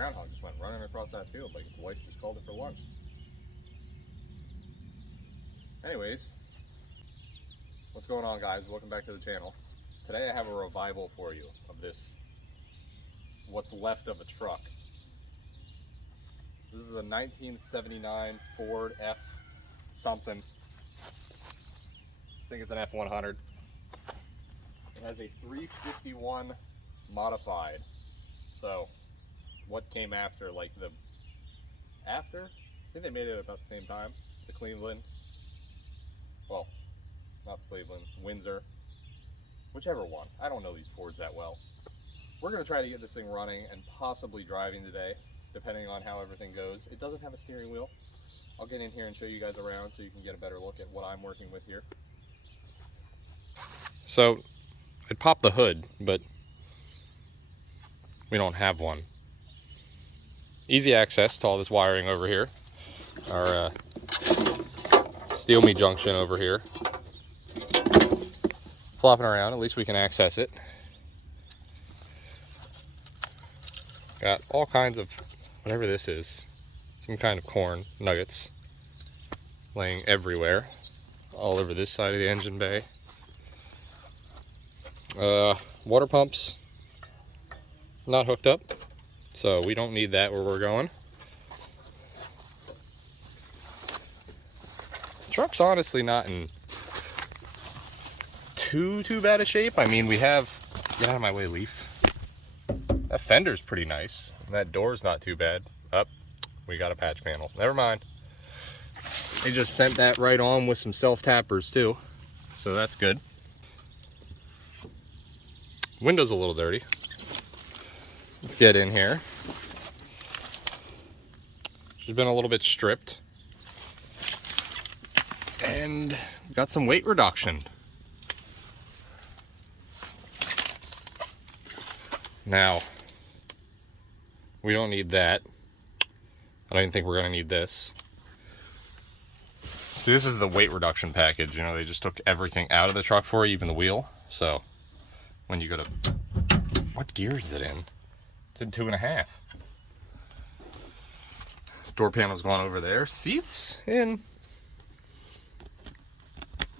groundhog just went running across that field like its wife just called it for lunch. Anyways, what's going on, guys? Welcome back to the channel. Today I have a revival for you of this, what's left of a truck. This is a 1979 Ford F something. I think it's an F100. It has a 351 modified. So what came after, like the after? I think they made it about the same time. The Cleveland. Well, not the Cleveland, Windsor. Whichever one. I don't know these Fords that well. We're going to try to get this thing running and possibly driving today, depending on how everything goes. It doesn't have a steering wheel. I'll get in here and show you guys around so you can get a better look at what I'm working with here. So, I'd pop the hood, but we don't have one. Easy access to all this wiring over here. Our steel me junction over here. Flopping around, at least we can access it. Got all kinds of, whatever this is, some kind of corn nuggets laying everywhere, all over this side of the engine bay. Water pumps not hooked up, so we don't need that where we're going. The truck's honestly not in too bad a shape. I mean, we have, get out of my way, Leaf. That fender's pretty nice. That door's not too bad. Up, we got a patch panel. Never mind. They just sent that right on with some self-tappers too, so that's good. Window's a little dirty. Let's get in here. She's been a little bit stripped. And got some weight reduction. Now, we don't need that. I don't even think we're gonna need this. See, this is the weight reduction package. You know, they just took everything out of the truck for you, even the wheel. So, when you go to, what gear is it in? It's in 2.5. Door panel's going over there. Seats in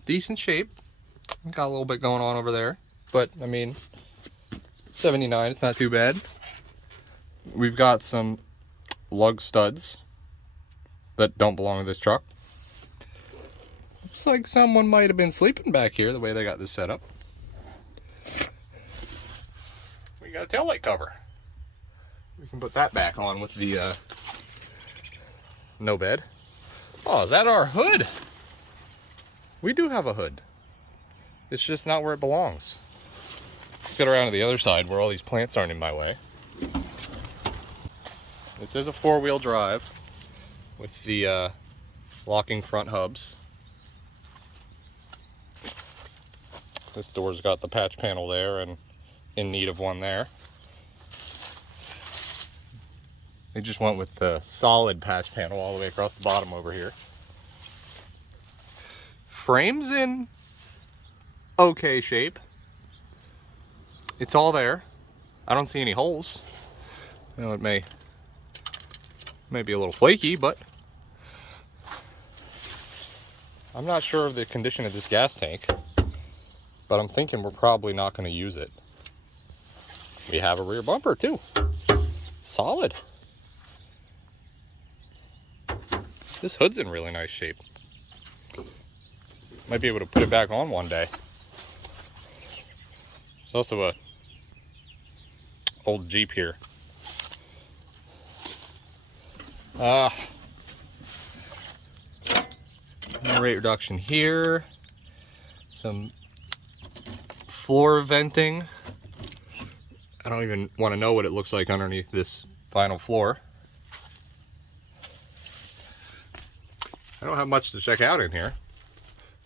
decent shape. Got a little bit going on over there, but I mean, 79, it's not too bad. We've got some lug studs that don't belong to this truck. Looks like someone might have been sleeping back here the way they got this set up. We got a taillight cover. We can put that back on with the no bed. Oh, is that our hood? We do have a hood. It's just not where it belongs. Let's get around to the other side where all these plants aren't in my way. This is a 4-wheel drive with the locking front hubs. This door's got the patch panel there and in need of one there. They just went with the solid patch panel all the way across the bottom over here. Frame's in okay shape. It's all there. I don't see any holes. You know, it may be a little flaky, but I'm not sure of the condition of this gas tank, but I'm thinking we're probably not going to use it. We have a rear bumper too. Solid. This hood's in really nice shape. Might be able to put it back on one day. There's also a old Jeep here. Rate reduction here. Some floor venting. I don't even want to know what it looks like underneath this vinyl floor. I don't have much to check out in here.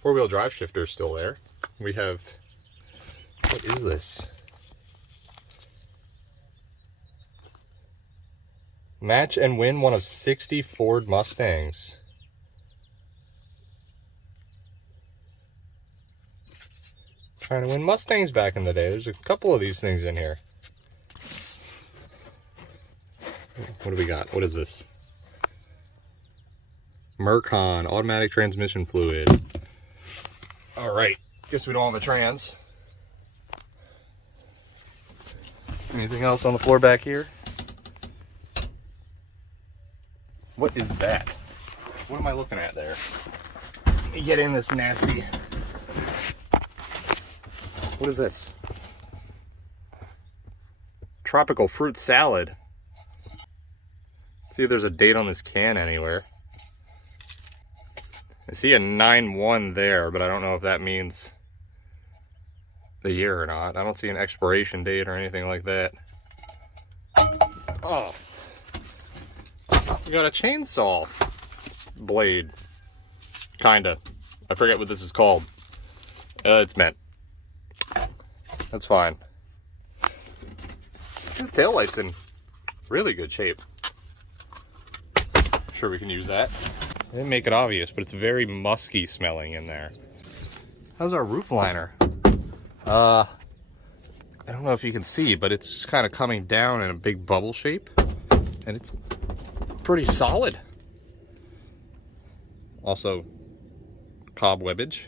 4-wheel drive shifter is still there. We have, what is this? Match and win one of 60 Ford Mustangs. Trying to win Mustangs back in the day. There's a couple of these things in here. What do we got? What is this? Mercon automatic transmission fluid. All right, guess we don't have a trans. Anything else on the floor back here? What is that? What am I looking at there? Let me get in this nasty. What is this? Tropical fruit salad. Let's see if there's a date on this can anywhere. I see a 9/1 there, but I don't know if that means the year or not. I don't see an expiration date or anything like that. Oh, we got a chainsaw blade. Kinda. I forget what this is called. It's meant. That's fine. This taillight's in really good shape. Sure, we can use that. I didn't make it obvious, but it's very musky smelling in there. How's our roof liner? I don't know if you can see, but it's just kind of coming down in a big bubble shape, and it's pretty solid. Also, cobwebbage.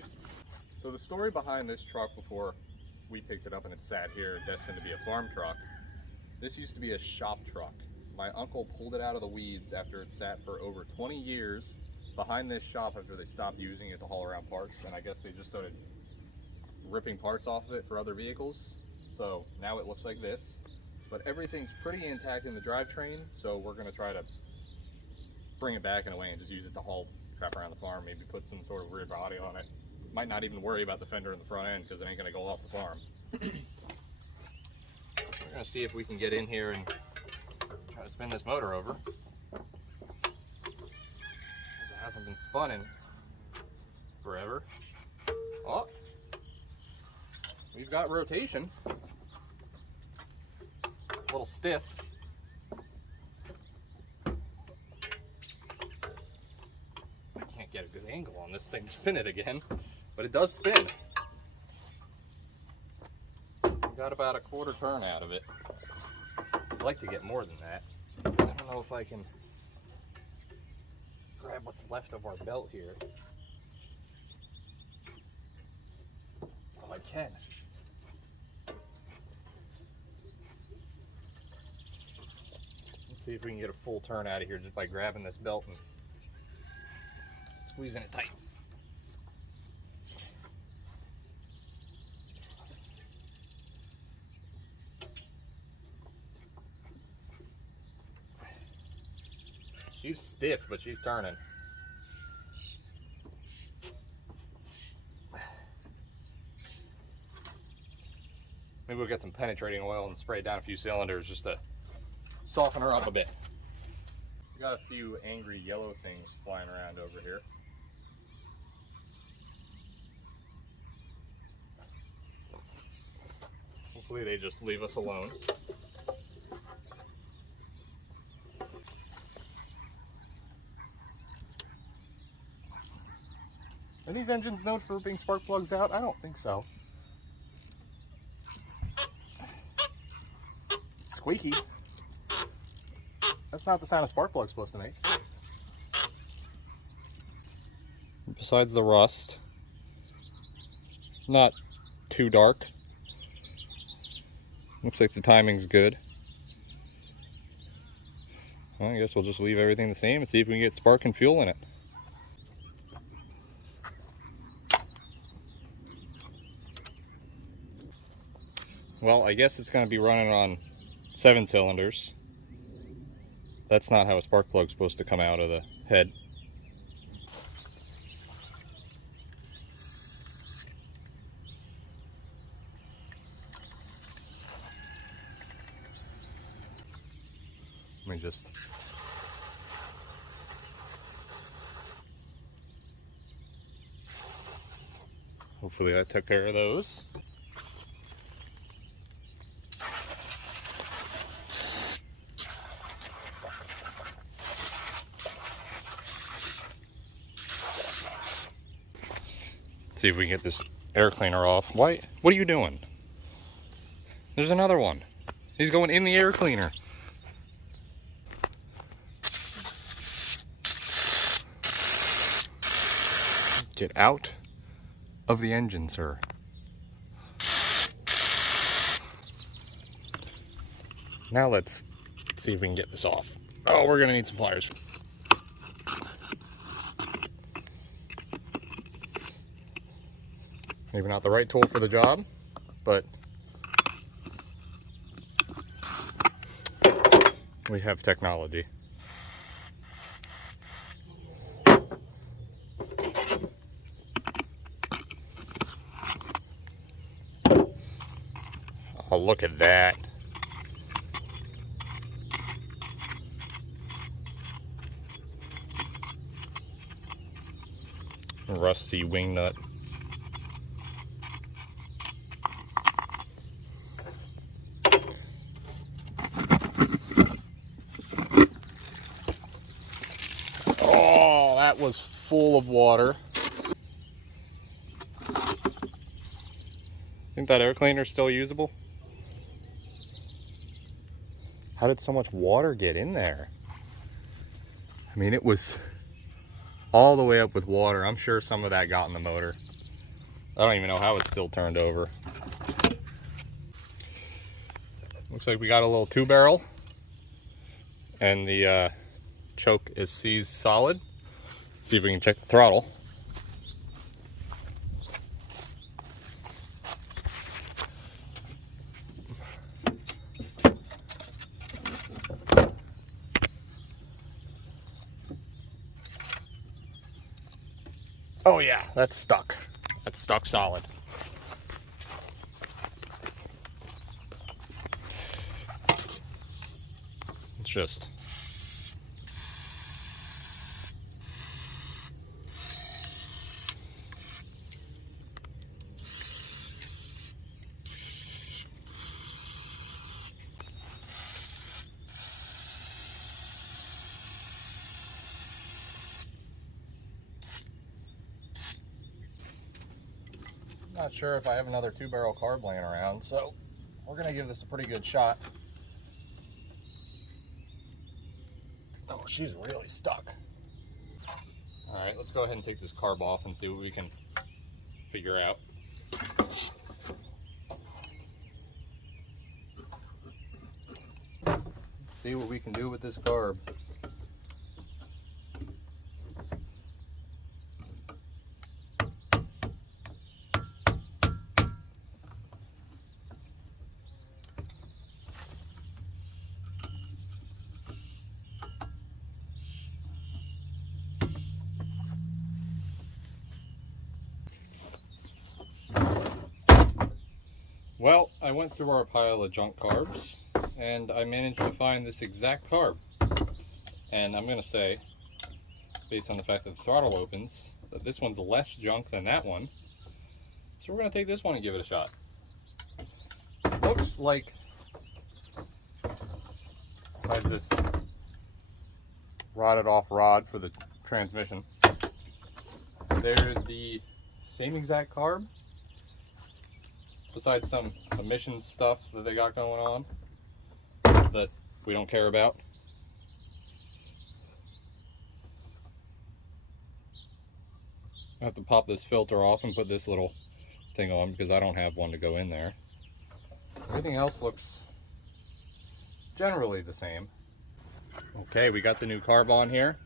So the story behind this truck before we picked it up and it sat here destined to be a farm truck, this used to be a shop truck. My uncle pulled it out of the weeds after it sat for over 20 years behind this shop after they stopped using it to haul around parts, and I guess they just started ripping parts off of it for other vehicles. So now it looks like this, but everything's pretty intact in the drivetrain, so we're going to try to bring it back in a way and just use it to haul crap around the farm, maybe put some sort of rear body on it. Might not even worry about the fender in the front end because it ain't going to go off the farm. We're going to see if we can get in here and try to spin this motor over, since it hasn't been spun in forever. Oh, we've got rotation. A little stiff. I can't get a good angle on this thing to spin it again, but it does spin. We got about a quarter turn out of it. I'd like to get more than that. I don't know if I can grab what's left of our belt here. Oh, I can. Let's see if we can get a full turn out of here just by grabbing this belt and squeezing it tight. She's stiff, but she's turning. Maybe we'll get some penetrating oil and spray down a few cylinders just to soften her up a bit. We got a few angry yellow things flying around over here. Hopefully they just leave us alone. Are these engines known for being spark plugs out? I don't think so. Squeaky. That's not the sound a spark plug's supposed to make. Besides the rust, it's not too dark. Looks like the timing's good. Well, I guess we'll just leave everything the same and see if we can get spark and fuel in it. Well, I guess it's going to be running on 7 cylinders. That's not how a spark plug's supposed to come out of the head. Let me just... Hopefully I took care of those. See if we can get this air cleaner off. Why? What are you doing? There's another one. He's going in the air cleaner. Get out of the engine, sir. Now let's see if we can get this off. Oh, we're gonna need some pliers. Maybe not the right tool for the job, but we have technology. Oh, look at that. Rusty wing nut. Oh, that was full of water. Think that air cleaner's still usable? How did so much water get in there? I mean, it was all the way up with water. I'm sure some of that got in the motor. I don't even know how it's still turned over. Looks like we got a little 2-barrel, and the choke is seized solid. Let's see if we can check the throttle. Oh yeah, that's stuck. That's stuck solid. It's just not sure if I have another 2-barrel carb laying around, so we're gonna give this a pretty good shot. Oh, she's really stuck. All right, let's go ahead and take this carb off and see what we can figure out. See what we can do with this carb. Well, I went through our pile of junk carbs and I managed to find this exact carb. And I'm going to say, based on the fact that the throttle opens, that this one's less junk than that one. So we're going to take this one and give it a shot. Looks like, besides this rotted off rod for the transmission, they're the same exact carb, besides some emissions stuff that they got going on that we don't care about. I have to pop this filter off and put this little thing on because I don't have one to go in there. Everything else looks generally the same. Okay, we got the new carb on here.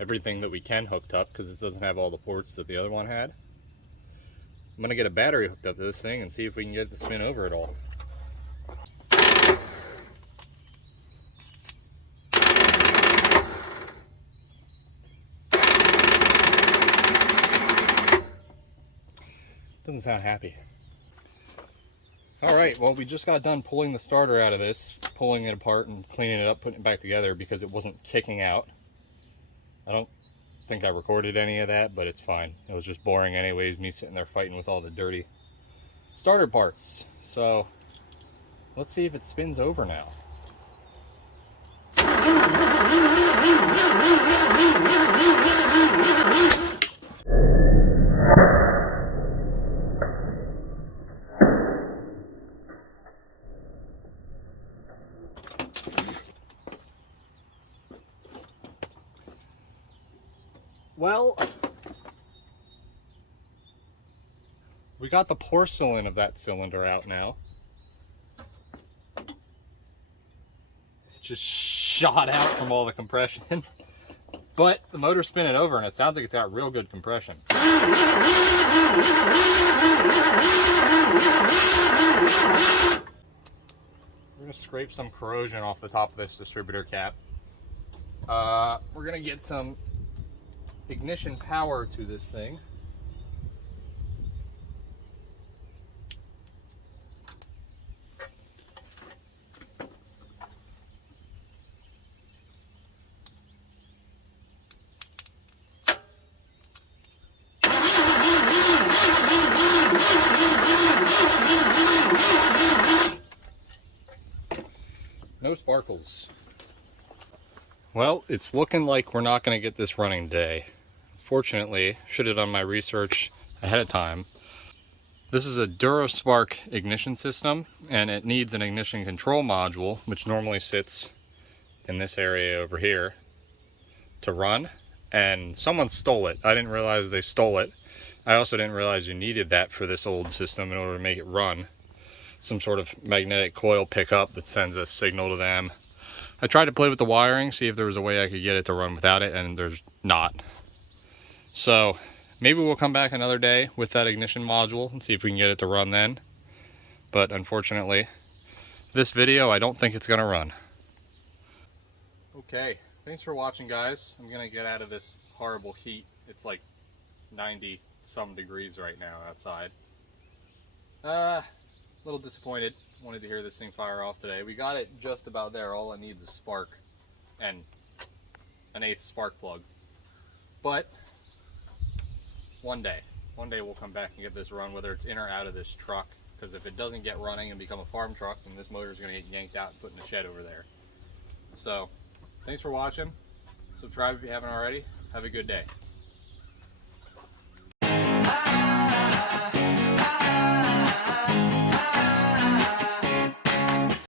Everything that we can hooked up because this doesn't have all the ports that the other one had. I'm gonna get a battery hooked up to this thing and see if we can get it to spin over at all. Doesn't sound happy. All right, well, we just got done pulling the starter out of this, pulling it apart and cleaning it up, putting it back together because it wasn't kicking out. I don't think I recorded any of that, but it's fine. It was just boring anyways, me sitting there fighting with all the dirty starter parts. So let's see if it spins over now. Well, We got the porcelain of that cylinder out now. It just shot out from all the compression. But the motor's spinning over and it sounds like it's got real good compression. We're going to scrape some corrosion off the top of this distributor cap. We're going to get some ignition power to this thing. No sparkles. Well, it's looking like we're not going to get this running today. Fortunately, should have done my research ahead of time. This is a DuraSpark ignition system, and it needs an ignition control module, which normally sits in this area over here, to run. And someone stole it. I didn't realize they stole it. I also didn't realize you needed that for this old system in order to make it run. Some sort of magnetic coil pickup that sends a signal to them. I tried to play with the wiring, see if there was a way I could get it to run without it, and there's not. So maybe we'll come back another day with that ignition module and see if we can get it to run then. But unfortunately, this video, I don't think it's gonna run. Okay, thanks for watching, guys. I'm gonna get out of this horrible heat. It's like 90 some degrees right now outside. A little disappointed. Wanted to hear this thing fire off today. We got it just about there. All it needs is a spark and an 1/8 spark plug. But one day we'll come back and get this run, whether it's in or out of this truck. Because if it doesn't get running and become a farm truck, then this motor is going to get yanked out and put in a shed over there. So thanks for watching. Subscribe if you haven't already. Have a good day.